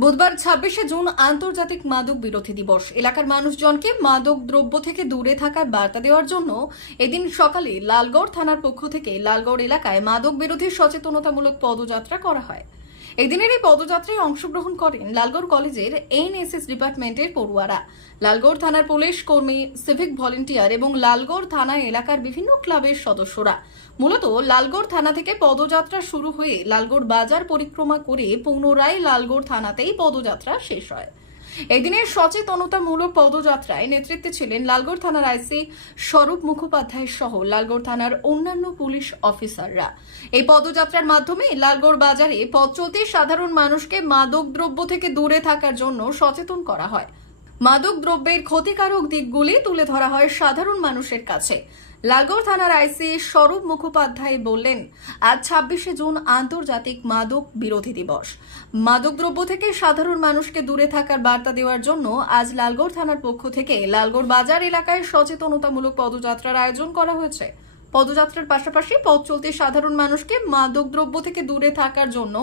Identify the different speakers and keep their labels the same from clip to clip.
Speaker 1: বুধবার ছাব্বিশে জুন আন্তর্জাতিক মাদক বিরোধী দিবস। এলাকার মানুষজনকে মাদক দ্রব্য থেকে দূরে থাকার বার্তা দেওয়ার জন্য এদিন সকালে লালগড় থানার পক্ষ থেকে লালগড় এলাকায় মাদক বিরোধী সচেতনতামূলক পদযাত্রা করা হয়। এদিনের এই পদযাত্রায় অংশগ্রহণ করেন লালগড় কলেজের এনএসএস ডিপার্টমেন্টের পড়ুয়ারা। লালগড় থানার পুলিশ কর্মী, সিভিক ভলেন্টিয়ার এবং লালগড় থানা এলাকার বিভিন্ন ক্লাবের সদস্যরা। মূলত লালগড় থানা থেকে পদযাত্রা শুরু হয়ে লালগড় বাজার পরিক্রমা করে পুনরায় লালগড় থানাতেই পদযাত্রা শেষ হয়। এদিনের সচেতনতামূলক পদযাত্রায় নেতৃত্বে ছিলেন লালগড় থানার আইসি স্বরূপ মুখোপাধ্যায় সহ লালগড় থানার অন্যান্য পুলিশ অফিসাররা। এই পদযাত্রার মাধ্যমে লালগড় বাজারে পথ সাধারণ মানুষকে মাদক দ্রব্য থেকে দূরে থাকার জন্য সচেতন করা হয়। মাদক দ্রব্যের ক্ষতিকারক দিকগুলি তুলে ধরা হয় সাধারণ মানুষের কাছে। লালগড় থানার আইসি স্বরূপ মুখোপাধ্যায় বললেন, আজ ছাব্বিশে জুন আন্তর্জাতিক মাদক বিরোধী দিবস। মাদক দ্রব্য থেকে সাধারণ মানুষকে দূরে থাকার বার্তা দেওয়ার জন্য আজ লালগড় থানার পক্ষ থেকে লালগড় বাজার এলাকায় সচেতনতামূলক পদযাত্রার আয়োজন করা হয়েছে। পদযাত্রার পাশাপাশি পথ চলতে সাধারণ মানুষকে মাদক দ্রব্য থেকে দূরে থাকার জন্য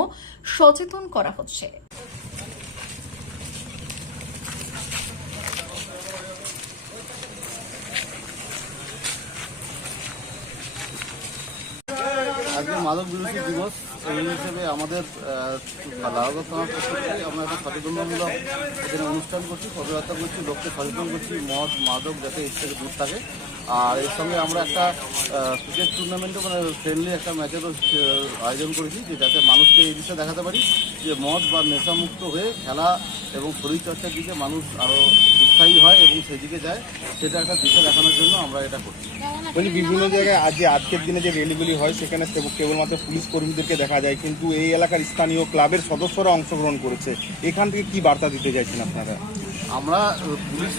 Speaker 1: সচেতন করা হচ্ছে।
Speaker 2: আজকে মাদক বিরোধী দিবস। এই হিসেবে আমাদের লালগড় থানার থেকে আমরা একটা সচেতনতামূলক এখানে অনুষ্ঠান করছি, পদযাত্রা করছি, লোককে সচেতন করছি, মদ, মাদক যাতে এর দূর থাকে। আর এর সঙ্গে আমরা একটা ক্রিকেট টুর্নামেন্টও মানে ফ্রেন্ডলি একটা ম্যাচেরও আয়োজন করেছি, যে যাতে মানুষকে এই বিষয়ে দেখাতে পারি যে মদ বা নেশামুক্ত হয়ে খেলা এবং শরীরচর্চার দিকে মানুষ আরও উৎসাহী হয় এবং সেদিকে যায়, সেটা একটা দিশা দেখানোর জন্য আমরা এটা করছি।
Speaker 3: বলছি বিভিন্ন জায়গায় আজ যে আজকের দিনে যে র্যালিগুলি হয়, সেখানে কেবলমাত্র পুলিশ কর্মীদেরকে দেখা যায়, কিন্তু এই এলাকার স্থানীয় ক্লাবের সদস্যরা অংশগ্রহণ করেছে। এখান থেকে কি বার্তা দিতে চাইছেন আপনারা?
Speaker 2: আমরা পুলিশ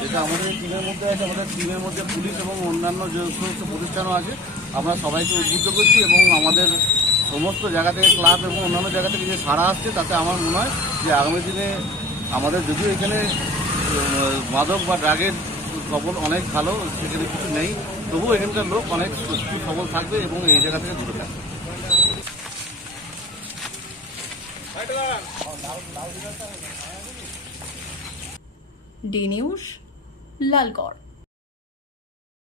Speaker 2: যেটা আমাদের টিমের মধ্যে আছে, আমাদের টিমের মধ্যে পুলিশ এবং অন্যান্য যে সমস্ত প্রতিষ্ঠানও আছে। আমরা সবাইকে উদ্বুদ্ধ করছি এবং আমাদের সমস্ত জায়গা থেকে ক্লাব এবং অন্যান্য জায়গা থেকে যে সাড়া আসছে, তাতে আমার মনে হয় যে আগামী দিনে আমাদের যদিও এখানে মাদক বা ড্রাগের খবর অনেক ভালো, সেখানে কিছু নেই, তবুও এখানকার লোক অনেক সুস্থ সবল থাকবে এবং এই জায়গা থেকে দূরে থাকবে।
Speaker 1: ডি লালগড়।